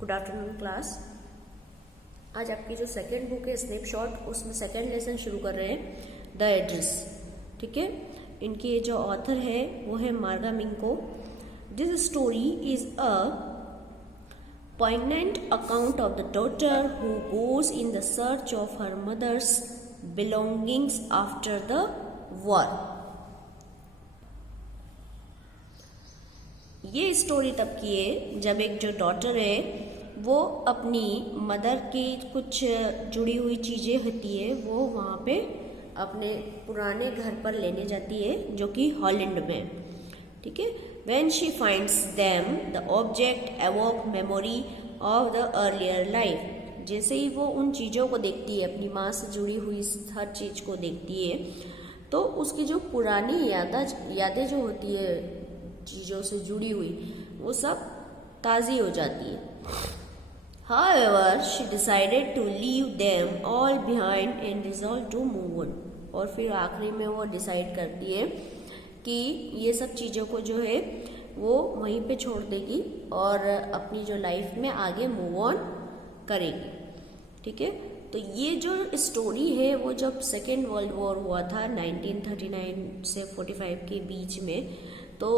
Good afternoon class. आज आपकी जो सेकेंड बुक है स्नैपशॉट, उसमें सेकेंड लेसन शुरू कर रहे हैं द एड्रेस। ठीक है, इनकी जो ऑथर है वो है मार्गा मिंको। This story is a poignant account of the daughter who goes in the search of her mother's belongings after the war. ये स्टोरी तब की है जब एक जो डॉटर है वो अपनी मदर की कुछ जुड़ी हुई चीज़ें होती है वो वहाँ पे अपने पुराने घर पर लेने जाती है जो कि हॉलैंड में। ठीक है, when she finds them the object evoke memory of the earlier life। जैसे ही वो उन चीज़ों को देखती है, अपनी माँ से जुड़ी हुई हर चीज़ को देखती है, तो उसकी जो पुरानी यादें जो होती है चीज़ों से जुड़ी हुई, वो सब ताज़ी हो जाती है। However, she decided to leave them all behind and resolved to move on। और फिर आखिरी में वो डिसाइड करती है कि ये सब चीज़ों को जो है वो वहीं पे छोड़ देगी और अपनी जो लाइफ में आगे मूव ऑन करेगी। ठीक है, तो ये जो स्टोरी है वो जब सेकेंड वर्ल्ड वॉर हुआ था 1939 से 45 के बीच में, तो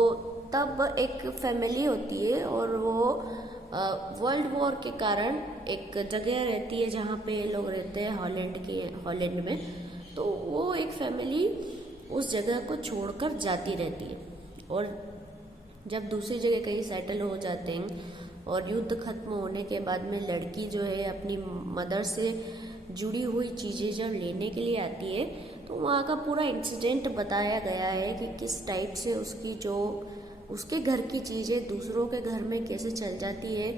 तब एक फैमिली होती है और वो वर्ल्ड वॉर के कारण एक जगह रहती है जहाँ पे लोग रहते हैं हॉलैंड में। तो वो एक फैमिली उस जगह को छोड़कर जाती रहती है और जब दूसरी जगह कहीं सेटल हो जाते हैं और युद्ध खत्म होने के बाद में लड़की जो है अपनी मदर से जुड़ी हुई चीज़ें जब लेने के लिए आती है, तो वहाँ का पूरा इंसिडेंट बताया गया है कि किस टाइप से उसके घर की चीज़ें दूसरों के घर में कैसे चल जाती है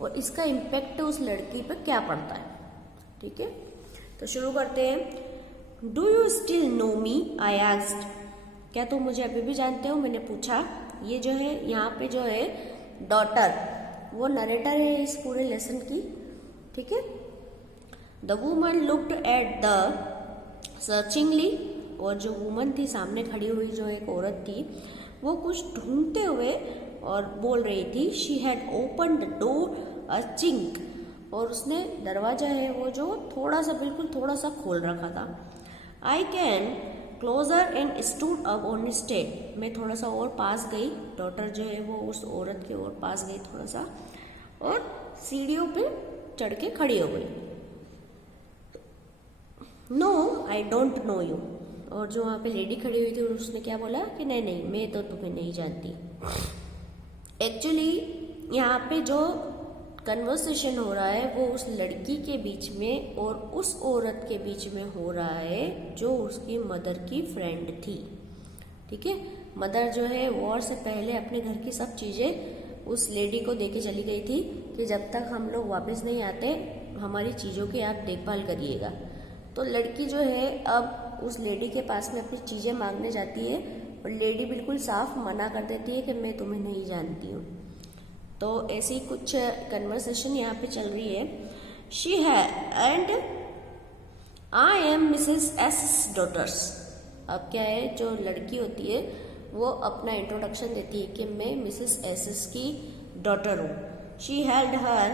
और इसका इम्पेक्ट उस लड़की पर क्या पड़ता है। ठीक है, तो शुरू करते हैं। Do you still know me, I asked. क्या तुम मुझे अभी भी जानते हो, मैंने पूछा। ये जो है यहाँ पे जो है डॉटर, वो नरेटर है इस पूरे लेसन की। ठीक है, the woman looked at the searchingly. और जो वुमन थी सामने खड़ी हुई, जो एक औरत थी, वो कुछ ढूंढते हुए और बोल रही थी। She had open the door a chink. और उसने दरवाजा है वो जो बिल्कुल थोड़ा सा खोल रखा था। I can closer and stood up on step. मैं थोड़ा सा और पास गई, डॉटर जो है वो उस औरत के और पास गई थोड़ा सा और सीढ़ियों पे चढ़ के खड़ी हो गई। No I don't know you. और जो वहाँ पे लेडी खड़ी हुई थी उसने क्या बोला कि नहीं मैं तो तुम्हें नहीं जानती। एक्चुअली यहाँ पे जो कन्वर्सेशन हो रहा है वो उस लड़की के बीच में और उस औरत के बीच में हो रहा है जो उसकी मदर की फ्रेंड थी। ठीक है, मदर जो है वॉर से पहले अपने घर की सब चीज़ें उस लेडी को दे के चली गई थी कि जब तक हम लोग वापस नहीं आते हमारी चीज़ों की आप देखभाल करिएगा। तो लड़की जो है अब उस लेडी के पास में अपनी चीज़ें मांगने जाती है और लेडी बिल्कुल साफ मना कर देती है कि मैं तुम्हें नहीं जानती हूँ। तो ऐसी कुछ कन्वर्सेशन यहाँ पे चल रही है। शी है and I am Mrs S daughters. अब क्या है, जो लड़की होती है वो अपना इंट्रोडक्शन देती है कि मैं मिसेस एस की डॉटर हूँ। She held her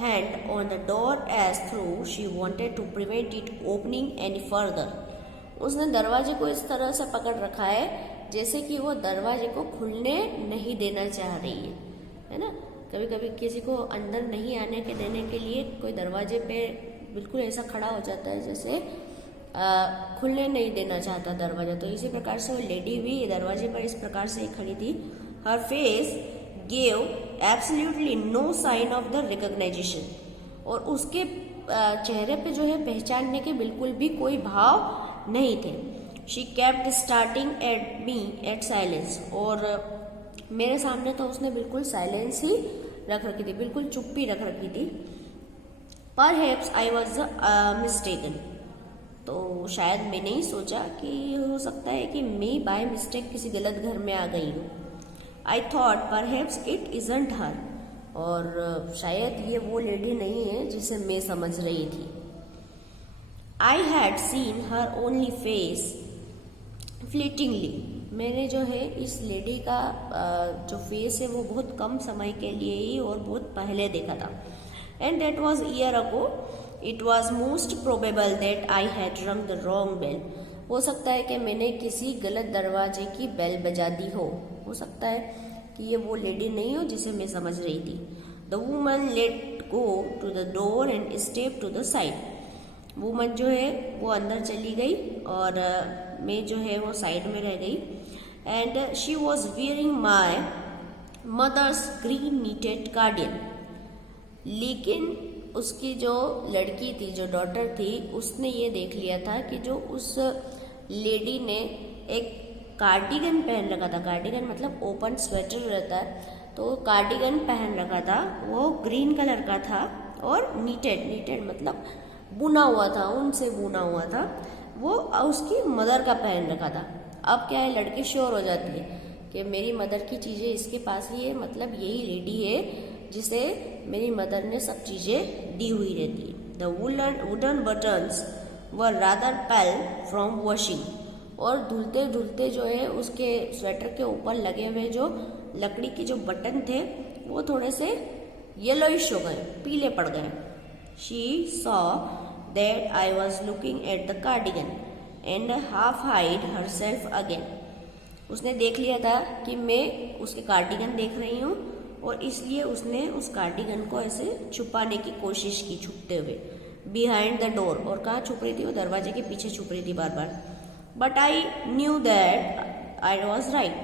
hand on the door as through she wanted to prevent it opening any further. उसने दरवाजे को इस तरह से पकड़ रखा है जैसे कि वो दरवाजे को खुलने नहीं देना चाह रही है ना। कभी कभी किसी को अंदर नहीं आने के देने के लिए कोई दरवाजे पे बिल्कुल ऐसा खड़ा हो जाता है जैसे खुलने नहीं देना चाहता दरवाजा। तो इसी प्रकार से वो लेडी भी दरवाजे पर इस प्रकार से खड़ी थी। हर face gave absolutely no sign of the recognition. और उसके चेहरे पे जो है पहचानने के बिल्कुल भी कोई भाव नहीं थे। She kept starting at me at silence. और मेरे सामने तो उसने बिल्कुल साइलेंस ही रख रखी थी, बिल्कुल चुप्पी रख रखी थी। Perhaps I was mistaken. तो शायद मैंने ही सोचा कि हो सकता है कि मैं बाय मिस्टेक किसी गलत घर में आ गई हूँ। I thought perhaps it isn't her. और शायद ये वो लेडी नहीं है जिसे मैं समझ रही थी। I had seen her only face fleetingly. मैंने जो है इस लेडी का जो फेस है वो बहुत कम समय के लिए ही और बहुत पहले देखा था। and that was a year ago. It was most probable that I had rung the wrong bell. हो सकता है कि मैंने किसी गलत दरवाजे की बेल बजा दी हो सकता है कि ये वो लेडी नहीं हो जिसे मैं समझ रही थी. The woman let go to the door and stepped to the side. Woman जो है वो अंदर चली गई और मैं जो है वो साइड में रह गई. And she was wearing my mother's green knitted cardigan. लेकिन उसकी जो लड़की थी, जो डॉटर थी, उसने ये देख लिया था कि जो उस लेडी ने एक कार्डिगन पहन रखा था. कार्डिगन मतलब ओपन स्वेटर रहता है, तो कार्डिगन पहन रखा था, वो ग्रीन कलर का था और नीटेड मतलब बुना हुआ था, उनसे बुना हुआ था. वो उसकी मदर का पहन रखा था. अब क्या है, लड़की श्योर हो जाती है कि मेरी मदर की चीज़ें इसके पास ही है, मतलब यही लेडी है जिसे मेरी मदर ने सब चीज़ें दी हुई रहती है. The wooden buttons were rather pale from washing. और धुलते धुलते जो है उसके स्वेटर के ऊपर लगे हुए जो लकड़ी के जो बटन थे वो थोड़े से येलोइश हो गए, पीले पड़ गए. She saw that I was looking at the cardigan and half hid herself again. उसने देख लिया था कि मैं उसके कार्डिगन देख रही हूँ और इसलिए उसने उस कार्डिगन को ऐसे छुपाने की कोशिश की, छुपते हुए. Behind the door. और कहाँ छुप रही थी वो? दरवाजे के पीछे छुप रही थी बार बार. But I knew that I was right.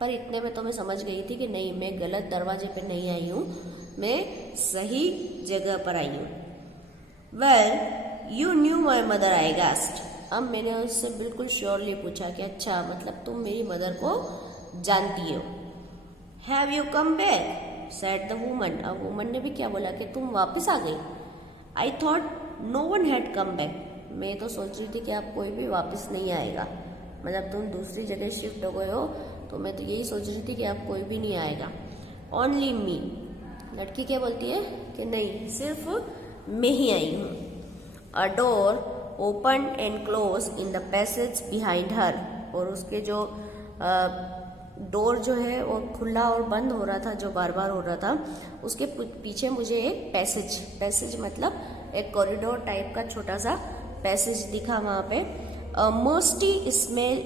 पर इतने में तो मैं समझ गई थी कि नहीं, मैं गलत दरवाजे पे नहीं आई हूँ, मैं सही जगह पर आई हूँ. Well you knew my mother I guessed. अब मैंने उससे बिल्कुल श्योरली पूछा कि अच्छा, मतलब तुम मेरी मदर को जानती हो. Have you come back said the woman. अब वुमन ने भी क्या बोला कि तुम वापस आ गई. I thought no one had come back. मैं तो सोच रही थी कि अब कोई भी वापस नहीं आएगा, मतलब तुम दूसरी जगह शिफ्ट हो गए हो, तो मैं तो यही सोच रही थी कि अब कोई भी नहीं आएगा. Only me. लड़की क्या बोलती है कि नहीं, सिर्फ मैं ही आई हूँ. अ door open and close in the passage behind her. और उसके जो डोर जो है वो खुला और बंद हो रहा था, जो बार बार हो रहा था, उसके पीछे मुझे एक पैसेज मतलब एक कॉरिडोर टाइप का छोटा सा पैसेज दिखा. वहाँ पे मस्टी स्मेल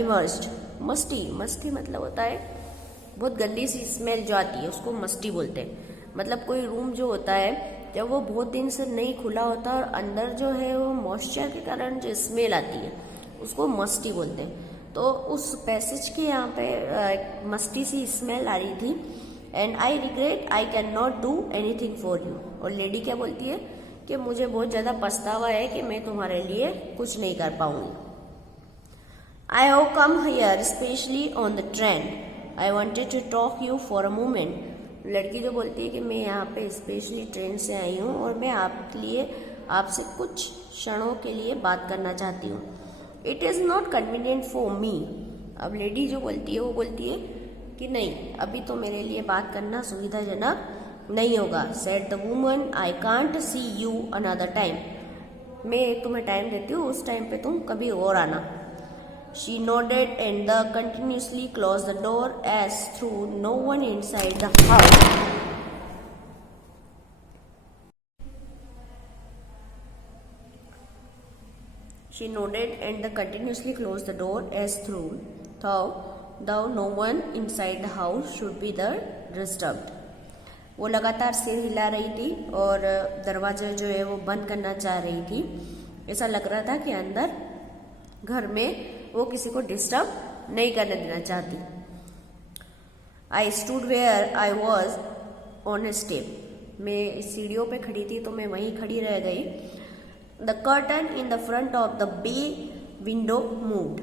इमर्ज्ड. मस्टी मतलब होता है बहुत गंदी सी स्मेल जो आती है, उसको मस्टी बोलते हैं. मतलब कोई रूम जो होता है जब वो बहुत दिन से नहीं खुला होता और अंदर जो है वो मॉइस्चर के कारण जो स्मेल आती है उसको मस्टी बोलते हैं. तो उस पैसेज के यहाँ पे मस्टी सी स्मेल आ रही थी. And I regret I can not do anything for you. और लेडी क्या बोलती है कि मुझे बहुत ज़्यादा पछतावा है कि मैं तुम्हारे लिए कुछ नहीं कर पाऊंगी. I have come here specially on the train. I wanted to talk you for a moment. लड़की जो बोलती है कि मैं यहाँ पे स्पेशली ट्रेन से आई हूँ और मैं आपके लिए, आपसे कुछ क्षणों के लिए बात करना चाहती हूँ. It is not convenient for me. अब लेडी जो बोलती है वो बोलती है कि नहीं, अभी तो मेरे लिए बात करना सुविधाजनक नहीं होगा. Said the woman I can't see you another time. मैं तुम्हें टाइम देती हूँ, उस टाइम पे तुम कभी और आना. She nodded and continuously closed the door as through no one inside the house. She nodded and continuously closed the door as through though no one inside the house should be disturbed. वो लगातार सिर हिला रही थी और दरवाजा जो है वो बंद करना चाह रही थी. ऐसा लग रहा था कि अंदर घर में वो किसी को डिस्टर्ब नहीं करने देना चाहती. I stood where I was on a step. मैं सीढ़ियों पे खड़ी थी तो मैं वहीं खड़ी रह गई. The curtain in the front of the bay window moved.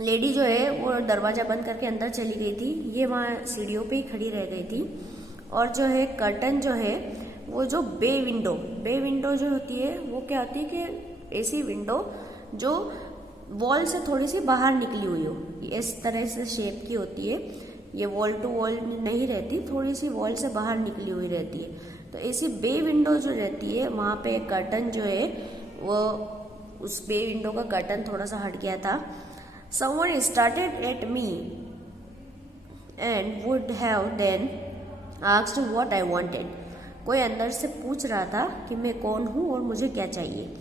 Lady जो है वो दरवाजा बंद करके अंदर चली गई थी. ये वहाँ सीढ़ियों पे ही खड़ी रह गई थी. और जो है कर्टन जो है वो जो बे विंडो जो होती है वो क्या होती है कि ऐसी विंडो जो वॉल से थोड़ी सी बाहर निकली हुई हो, इस तरह से शेप की होती है. ये वॉल टू वॉल नहीं रहती, थोड़ी सी वॉल से बाहर निकली हुई रहती है. तो ऐसी बे विंडो जो रहती है वहाँ पे कर्टन जो है वो, उस बे विंडो का कर्टन थोड़ा सा हट गया था. Someone started at me and would have then asked what I wanted. कोई अंदर से पूछ रहा था कि मैं कौन हूँ और मुझे क्या चाहिए।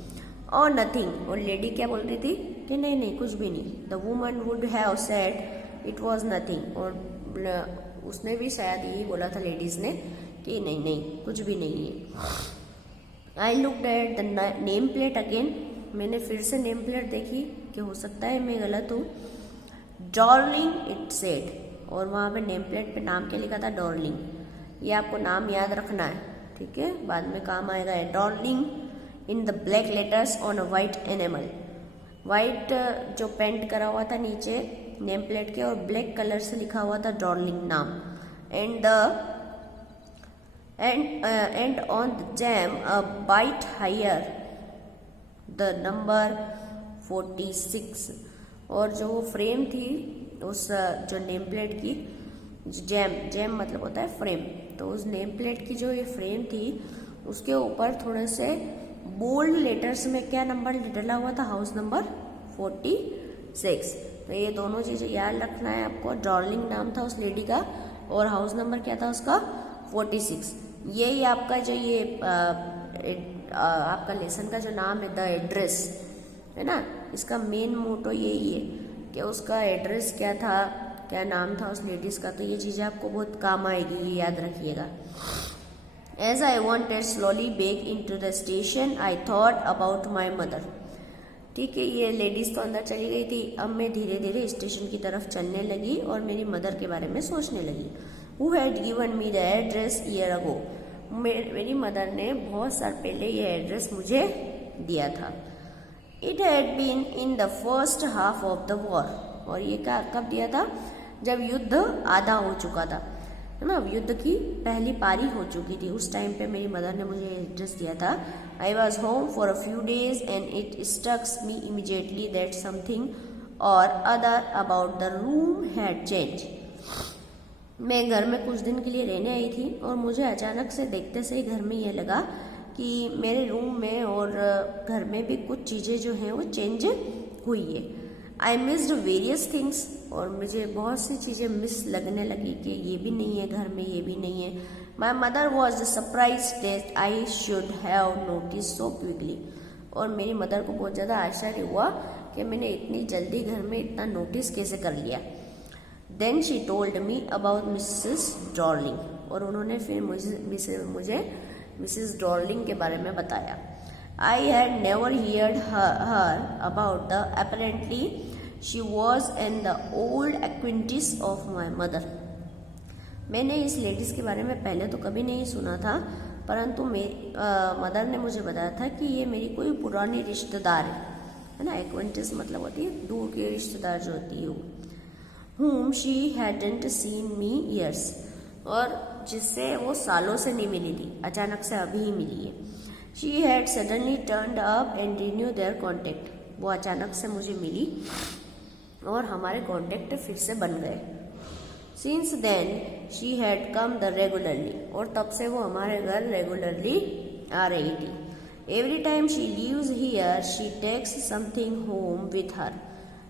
और नथिंग, और लेडी क्या बोल रही थी कि नहीं नहीं कुछ भी नहीं। The woman would have said it was nothing, और उसने भी शायद यही बोला था लेडीज ने कि नहीं नहीं कुछ भी नहीं है। I looked at the name plate again, मैंने फिर से नेम प्लेट देखी कि हो सकता है मैं गलत हूँ। डॉर्लिंग इट सेड, और वहाँ पे नेम प्लेट पे नाम क्या लिखा था, डॉर्लिंग। ये आपको नाम याद रखना है, ठीक है, बाद में काम आएगा। Darling in the black letters on a white animal, white जो पेंट करा हुआ था नीचे नेम प्लेट के, और ब्लैक कलर से लिखा हुआ था डॉर्लिंग नाम। And on the jamb a bite higher the number 46, और जो वो फ्रेम थी उस जो नेम प्लेट की, जैम मतलब होता है फ्रेम, तो उस नेम प्लेट की जो ये फ्रेम थी उसके ऊपर थोड़े से बोल्ड लेटर्स में क्या नंबर डला हुआ था, हाउस नंबर 46। तो ये दोनों चीज़ें याद रखना है आपको। डॉर्लिंग नाम था उस लेडी का और हाउस नंबर क्या था उसका, 46। यही आपका जो ये आपका लेसन का जो नाम है, द एड्रेस है ना, इसका मेन मोटो यही है कि उसका एड्रेस क्या था, क्या नाम था उस लेडीज़ का। तो ये चीज़ें आपको बहुत काम आएगी, ये याद रखिएगा। As I wanted slowly back into the station, I thought about my mother. ठीक है, ये लेडीज़ तो अंदर चली गई थी, अब मैं धीरे धीरे स्टेशन की तरफ चलने लगी और मेरी मदर के बारे में सोचने लगी। Who had given me the address year ago? मेरी मदर ने बहुत साल पहले ये एड्रेस मुझे दिया था। It had been in the first half of the war. और ये कब दिया था, जब युद्ध आधा हो चुका था, है ना, युद्ध की पहली पारी हो चुकी थी, उस टाइम पे मेरी मदर ने मुझे एड्रेस दिया था। I was home for a few days and it struck me immediately that something or other about the room had change. मैं घर में कुछ दिन के लिए रहने आई थी और मुझे अचानक से देखते से ही घर में ये लगा कि मेरे रूम में और घर में भी कुछ चीज़ें जो हैं वो चेंज हुई है। आई मिस्ड वेरियस थिंग्स, और मुझे बहुत सी चीज़ें मिस लगने लगी कि ये भी नहीं है घर में, ये भी नहीं है। My mother was surprise that I should have notice so quickly, और मेरी मदर को बहुत ज़्यादा आश्चर्य हुआ कि मैंने इतनी जल्दी घर में इतना नोटिस कैसे कर लिया। Then she told me about Mrs Darling, और उन्होंने फिर मुझे मिसेस डॉर्लिंग के बारे में बताया। I had never heard her about the apparently she was and the old acquaintance of my mother. मैंने इस लेडीज़ के बारे में पहले तो कभी नहीं सुना था, परंतु मदर ने मुझे बताया था कि ये मेरी कोई पुरानी रिश्तेदार है ना, एक्वेंटेंस मतलब होती है दूर की रिश्तेदार जो होती है वो। whom she hadn't seen me years, और जिससे वो सालों से नहीं मिली थी, अचानक से अभी ही मिली है। She had suddenly turned up and renewed their contact. वो अचानक से मुझे मिली और हमारे कॉन्टेक्ट फिर से बन गए। Since then she had come the regularly, और तब से वो हमारे घर रेगुलरली आ रही थी। Every time she leaves here, she takes something home with her.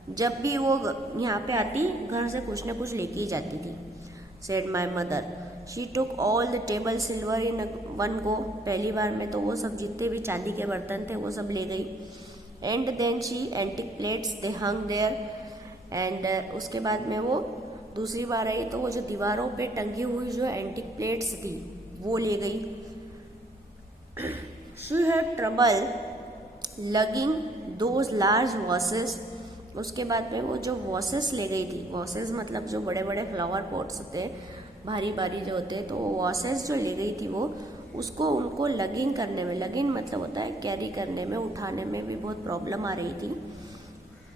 जब भी वो यहाँ पे आती घर से कुछ न कुछ लेके ही जाती थी। Said my mother. She took all the table silver in one go. पहली बार में तो वो सब जितने भी चांदी के बर्तन थे वो सब ले गई। And then she antique plates they hung there. And उसके बाद में वो दूसरी बार आई तो वो जो दीवारों पे टंगी हुई जो एंटिक प्लेट्स थी वो ले गई। She had trouble lugging those large vases. उसके बाद में वो जो वॉसेस ले गई थी, वॉसेस मतलब जो बड़े बड़े फ्लावर पॉट्स होते हैं, भारी भारी जो होते हैं, तो वो वॉसेस जो ले गई थी वो उसको उनको लगिंग करने में, लगिंग मतलब होता है कैरी करने में, उठाने में भी बहुत प्रॉब्लम आ रही थी।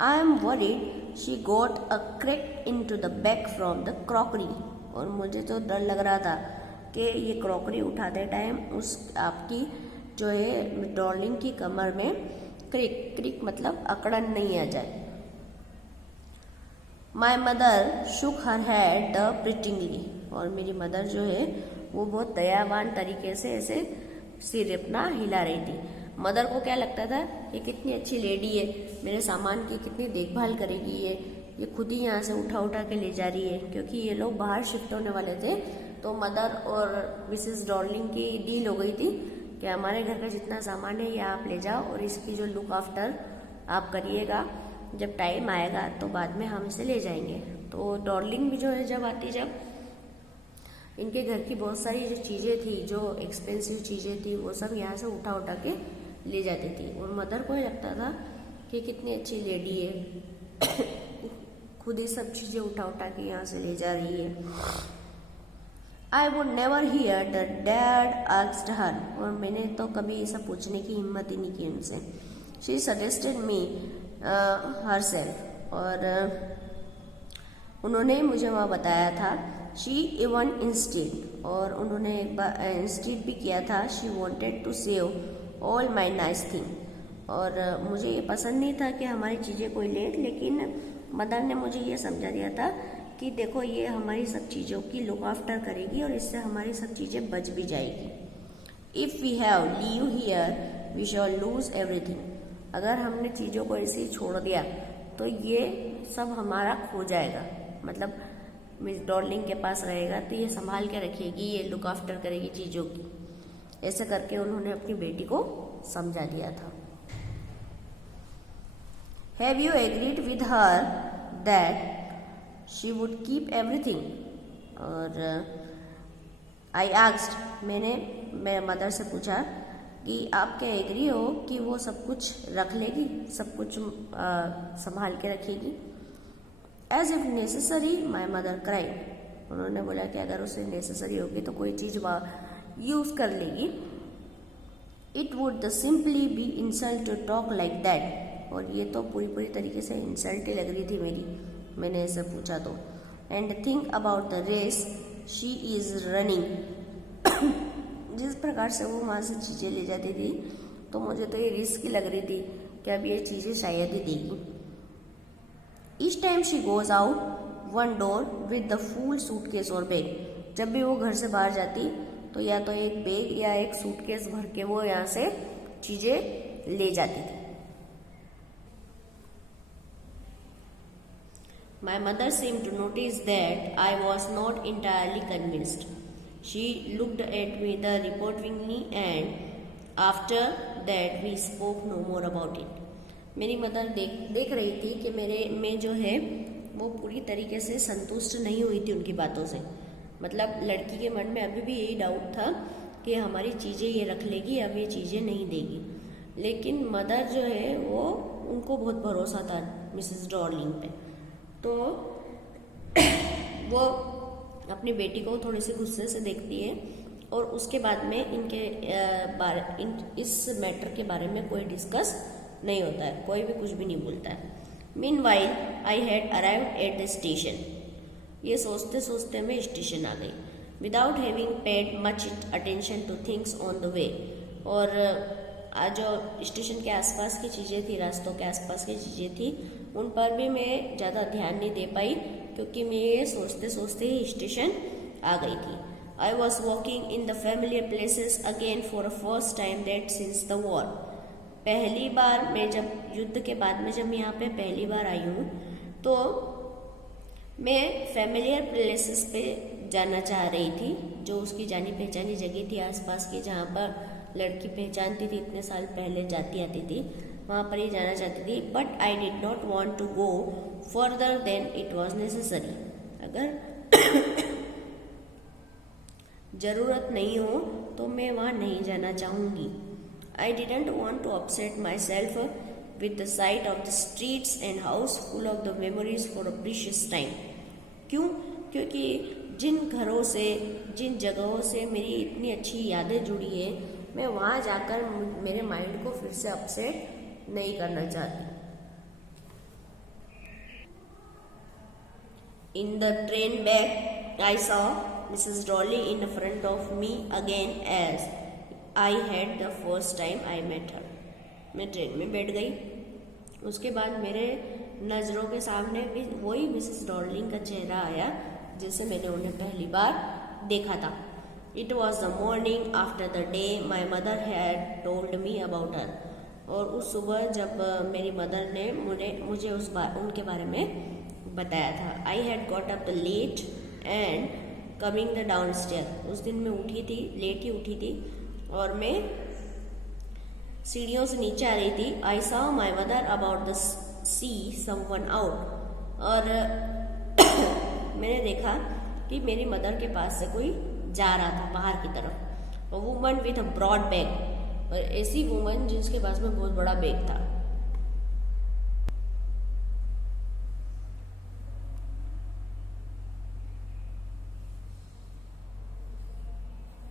I am worried she got a crack into the back from the crockery, और मुझे तो डर लग रहा था कि ये क्रॉकरी उठाते टाइम उस आपकी जो है डॉर्लिंग की कमर में क्रिक, क्रिक मतलब अकड़न नहीं आ जाए। My mother shook her head the pityingly, और मेरी मदर जो है वो बहुत दयावान तरीके से ऐसे सिर अपना हिला रही थी। मदर को क्या लगता था कि कितनी अच्छी लेडी है, मेरे सामान की कितनी देखभाल करेगी, ये खुद ही यहाँ से उठा उठा के ले जा रही है, क्योंकि ये लोग बाहर शिफ्ट होने वाले थे तो मदर और मिसेस डॉर्लिंग की डील हो गई थी कि हमारे घर का जितना सामान है ये आप ले जाओ और इसकी जो लुक आफ्टर आप करिएगा, जब टाइम आएगा तो बाद में हम इसे ले जाएंगे। तो डॉर्लिंग भी जो है जब इनके घर की बहुत सारी जो चीज़ें थी, जो एक्सपेंसिव चीज़ें थी, वो सब यहाँ से उठा के ले जाती थी। और मदर को लगता था कि कितनी अच्छी लेडी है, खुद ही सब चीज़ें उठा के यहाँ से ले जा रही है। I would never hear the dad asked her, और मैंने तो कभी ये सब पूछने की हिम्मत ही नहीं की उनसे। She suggested me her self, और उन्होंने मुझे वहाँ बताया था। शी इवन इंस्टेड, और उन्होंने एक बार इंस्टेड भी किया था। She wanted to save all my nice thing, और मुझे ये पसंद नहीं था कि हमारी चीज़ें कोई ले, लेकिन मदर ने मुझे ये समझा दिया था कि देखो ये हमारी सब चीज़ों की लुक आफ्टर करेगी और इससे हमारी सब चीज़ें बच भी जाएगी। If we have leave here we shall lose everything, अगर हमने चीज़ों को ऐसे ही छोड़ दिया तो ये सब हमारा खो जाएगा। मतलब मिस डॉर्लिंग के पास रहेगा तो ये संभाल के रखेगी, ये लुक आफ्टर करेगी चीज़ों की। ऐसे करके उन्होंने अपनी बेटी को समझा दिया था। Have you agreed with her that she would keep everything, और आई आस्क्ड, मैंने मेरे मदर से पूछा कि आप क्या एग्री हो कि वो सब कुछ रख लेगी, सब कुछ संभाल के रखेगी। As if necessary my mother cried, उन्होंने बोला कि अगर उसे नेसेसरी होगी तो कोई चीज़ यूज़ कर लेगी। It would the simply be insult to talk like that, और ये तो पूरी तरीके से इंसल्ट ही लग रही थी मैंने ऐसे पूछा तो। And think about the race she is running, जिस प्रकार से वो वहाँ से चीज़ें ले जाती थी तो मुझे तो ये रिस्क लग रही थी कि अब ये चीज़ें शायद ही देगी। Each time she goes out one door with the full suitcase और बैग, जब भी वो घर से बाहर जाती तो या तो एक बैग या एक सूटकेस भर के वो यहाँ से चीज़ें ले जाती थी। My mother seemed to notice that I was not entirely convinced. She looked at me reprovingly, and after that we spoke no more about it. मेरी मदर देख रही थी कि मैं जो है वो पूरी तरीके से संतुष्ट नहीं हुई थी उनकी बातों से। मतलब लड़की के मन में अभी भी यही डाउट था कि हमारी चीज़ें ये रख लेगी, अब ये चीज़ें नहीं देगी। लेकिन मदर जो है वो उनको बहुत भरोसा था मिसेस डॉर्लिंग पे, तो वो अपनी बेटी को थोड़ी सी गुस्से से देखती है और उसके बाद में इस मैटर के बारे में कोई डिस्कस नहीं होता है, कोई भी कुछ भी नहीं बोलता है। Meanwhile I had arrived at the station, ये सोचते सोचते मैं स्टेशन आ गई। Without having paid much attention two things on the way, और आज जो स्टेशन के आसपास की चीज़ें थी, रास्तों के आसपास की चीज़ें थी, उन पर भी मैं ज़्यादा ध्यान नहीं दे पाई क्योंकि मैं ये सोचते सोचते ही स्टेशन आ गई थी। I was walking in the familiar places again for a first time that since the war. पहली बार मैं जब युद्ध के बाद में जब यहाँ पे पहली बार आई हूँ तो मैं फैमिलियर प्लेसेस पे जाना चाह रही थी, जो उसकी जानी पहचानी जगह थी आसपास की, जहाँ पर लड़की पहचानती थी, इतने साल पहले जाती आती थी, वहाँ पर ही जाना चाहती थी। But I did not want to go further than it was necessary, अगर ज़रूरत नहीं हो तो मैं वहाँ नहीं जाना चाहूँगी। I didn't want to upset myself with the sight of the streets and house full of the memories for a precious time. क्यों? क्योंकि जिन घरों से, जिन जगहों से मेरी इतनी अच्छी यादें जुड़ी है, मैं वहाँ जाकर मेरे माइंड को फिर से अपसेट नहीं करना चाहती। In the train back, I saw Mrs. Dolly in front of me again as I had the first time I met her. मैं ट्रेन में बैठ गई, उसके बाद मेरे नज़रों के सामने भी वही मिसेस डॉर्लिंग का चेहरा आया जैसे मैंने उन्हें पहली बार देखा था। It was the morning after the day my mother had told me about her. और उस सुबह जब मेरी मदर ने मुझे उनके बारे में बताया था। I had got up late and coming the down stair. उस दिन मैं उठी थी, लेट ही उठी थी और मैं सीढ़ियों से नीचे आ रही थी। I saw my mother about the see someone out. और मैंने देखा कि मेरी मदर के पास से कोई जा रहा था बाहर की तरफ। Woman with a broad bag, और ऐसी वुमन जिसके पास में बहुत बड़ा बैग था।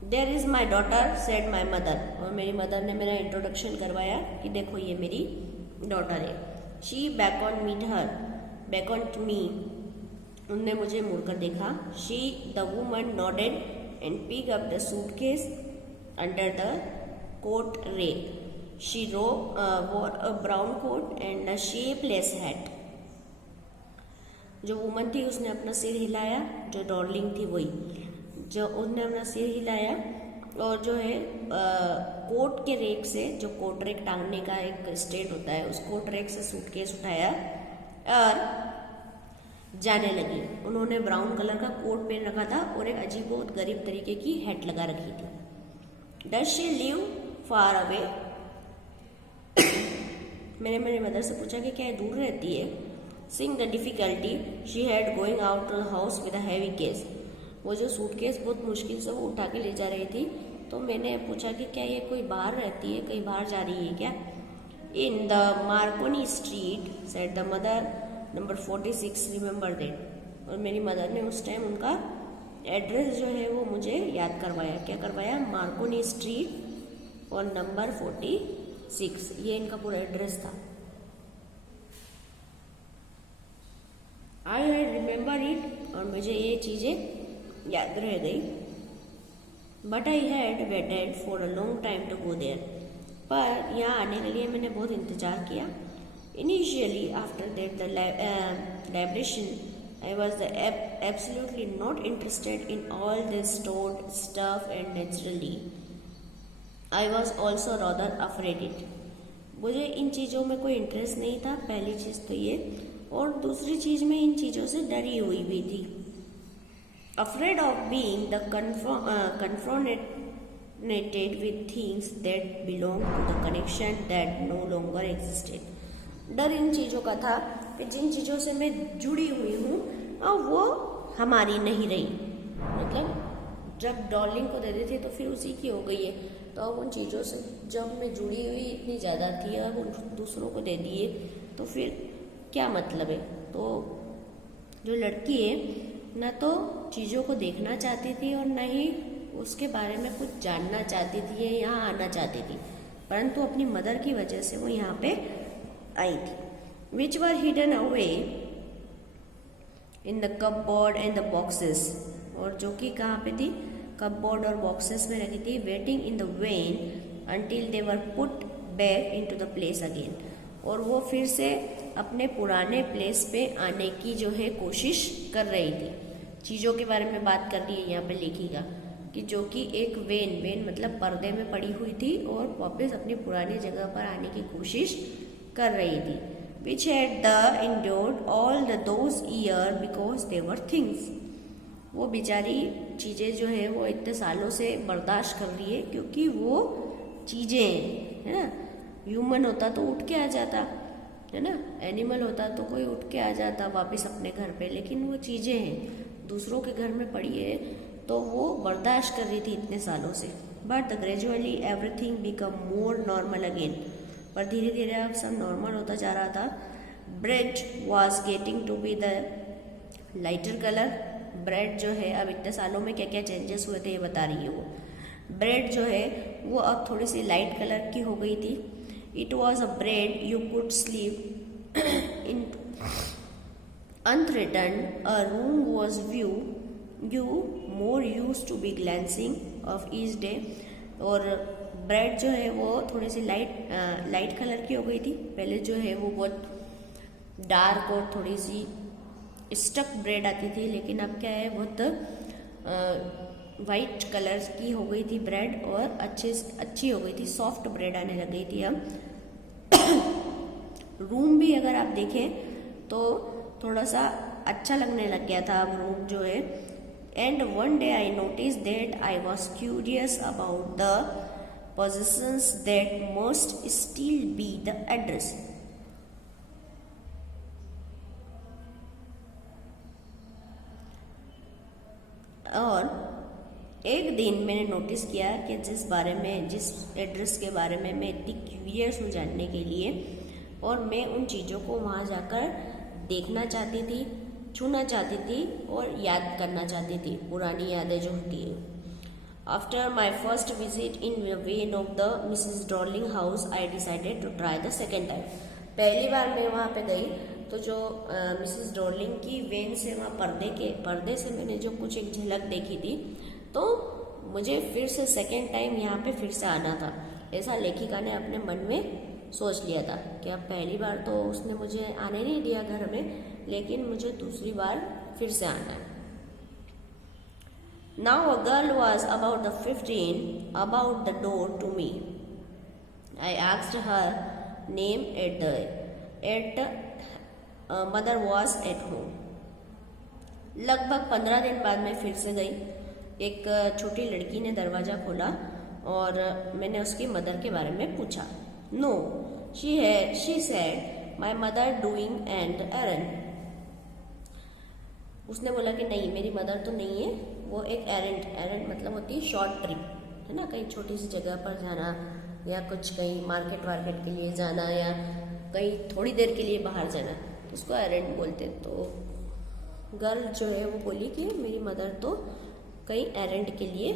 There is my daughter said my mother. और मेरी मदर ने मेरा इंट्रोडक्शन करवाया कि देखो ये मेरी डॉटर है। She back on meet her, back on to me. उनने मुझे मुड़कर देखा। She the woman nodded and pick up the suitcase under the coat rack. She wore a brown coat and a shapeless hat। जो woman थी उसने अपना सिर हिलाया, जो डॉर्लिंग थी वही, जो उन्होंने अपना सिर हिलाया और जो है कोट के रेक से, जो कोट रेक टांगने का एक स्टैंड होता है, उस कोट रेक से सूटकेस उठाया और जाने लगी। उन्होंने ब्राउन कलर का कोट पहन रखा था और एक अजीब बहुत गरीब तरीके की हैट लगा रखी थी। Does she live far away? मैंने मेरी मदर से पूछा कि क्या ये दूर रहती है। Seeing the difficulty she had going out to the house with a heavy case. वो जो सूटकेस बहुत मुश्किल से वो उठा के ले जा रही थी, तो मैंने पूछा कि क्या ये कोई बाहर रहती है, कहीं बाहर जा रही है क्या। In the Markovnikov street said the mother, number 46, remember that. और मेरी मदर ने उस टाइम उनका एड्रेस जो है वो मुझे याद करवाया। क्या करवाया? मार्कोनी स्ट्रीट और नंबर 46, ये इनका पूरा एड्रेस था। आई हैड रिमेंबर इट, और मुझे ये चीज़ें याद रह गई। But I had waited for a long time to go there. पर यहाँ आने के लिए मैंने बहुत इंतज़ार किया। Initially, after that the liberation, I was absolutely not interested in all this stored stuff, and naturally, I was also rather afraid it. मुझे इन चीज़ों में कोई इंटरेस्ट नहीं था, पहली चीज़ तो ये, और दूसरी चीज़ में इन चीज़ों से डरी हुई भी थी। Afraid of being the confronted with things that belong to the connection that no longer existed. डर इन चीज़ों का था कि जिन चीज़ों से मैं जुड़ी हुई हूँ और वो हमारी नहीं रही। मतलब जब डॉर्लिंग को दे दी थी तो फिर उसी की हो गई है, तो अब उन चीज़ों से जब मैं जुड़ी हुई इतनी ज़्यादा थी और उन दूसरों को दे दिए तो फिर क्या मतलब है। तो जो लड़की है ना तो चीज़ों को देखना चाहती थी और ना ही उसके बारे में कुछ जानना चाहती थी या यहाँ आना चाहती थी, परंतु अपनी मदर की वजह से वो यहाँ पे आई थी। Which were hidden away in the cupboard and the boxes, और जो कि कहाँ पे थी? कपबोर्ड और बॉक्सेस में रखी थी। Waiting in the vain until they were put back into the place again, और वो फिर से अपने पुराने प्लेस पे आने की जो है कोशिश कर रही थी। चीज़ों के बारे में बात कर रही है यहाँ पे लिखिएगा कि जो कि एक वेन मतलब पर्दे में पड़ी हुई थी और वापस अपनी पुरानी जगह पर आने की कोशिश कर रही थी। Which had the endured all those years because they were things। वो बेचारी चीज़ें जो है वो इतने सालों से बर्दाश्त कर रही है क्योंकि वो चीज़ें हैं, है ना। ह्यूमन होता तो उठ के आ जाता, है ना, एनिमल होता तो कोई उठ के आ जाता वापस अपने घर पे, लेकिन वो चीज़ें हैं, दूसरों के घर में पड़ी है तो वो बर्दाश्त कर रही थी इतने सालों से। But gradually everything become more normal again, पर धीरे धीरे अब सब नॉर्मल होता जा रहा था। Bread was getting to be the lighter colour. Bread जो है अब इतने सालों में क्या क्या चेंजेस हुए थे ये बता रही है वो। ब्रेड जो है वो अब थोड़ी सी लाइट कलर की हो गई थी। It was a bread you could sleep in unthreatened. A room was view you more use to be glancing of each day. और ब्रेड जो है वो थोड़ी सी लाइट कलर की हो गई थी। पहले जो है वो बहुत डार्क और थोड़ी सी स्टक ब्रेड आती थी, लेकिन अब क्या है बहुत वाइट कलर की हो गई थी ब्रेड और अच्छी हो गई थी, सॉफ्ट ब्रेड आने लग गई थी अब। रूम भी अगर आप देखें तो थोड़ा सा अच्छा लगने लग गया था अब रूम जो है, And one day I noticed that I was curious about the possessions that must still be the address. और एक दिन मैंने नोटिस किया कि जिस एड्रेस के बारे में मैं इतनी क्यूरियस हूँ जानने के लिए, और मैं उन चीज़ों को वहाँ जाकर देखना चाहती थी, छूना चाहती थी और याद करना चाहती थी, पुरानी यादें जो होती है। After my first visit in vain of the Mrs Darling house I decided to try the second time. पहली बार मैं वहाँ पे गई तो जो मिसेस डॉर्लिंग की वेन से वहाँ पर्दे से मैंने जो कुछ एक झलक देखी थी, तो मुझे फिर से सेकेंड टाइम यहाँ पे फिर से आना था, ऐसा लेखिका ने अपने मन में सोच लिया था कि अब पहली बार तो उसने मुझे आने नहीं दिया घर में, लेकिन मुझे दूसरी बार फिर से आना है। Now a girl was about the 15 about the door to me. I asked her name mother was at home. लगभग 15 दिन बाद मैं फिर से गई। एक छोटी लड़की ने दरवाज़ा खोला और मैंने उसकी मदर के बारे में पूछा। No, she said my mother doing an errand. उसने बोला कि नहीं, मेरी मदर तो नहीं है, वो एक एरेंट मतलब होती है शॉर्ट ट्रिप, है ना, कहीं छोटी सी जगह पर जाना या कुछ कहीं मार्केट के लिए जाना या कहीं थोड़ी देर के लिए बाहर जाना, उसको एरेंट बोलते हैं। तो गर्ल जो है वो बोली कि मेरी मदर तो कहीं एरेंट के लिए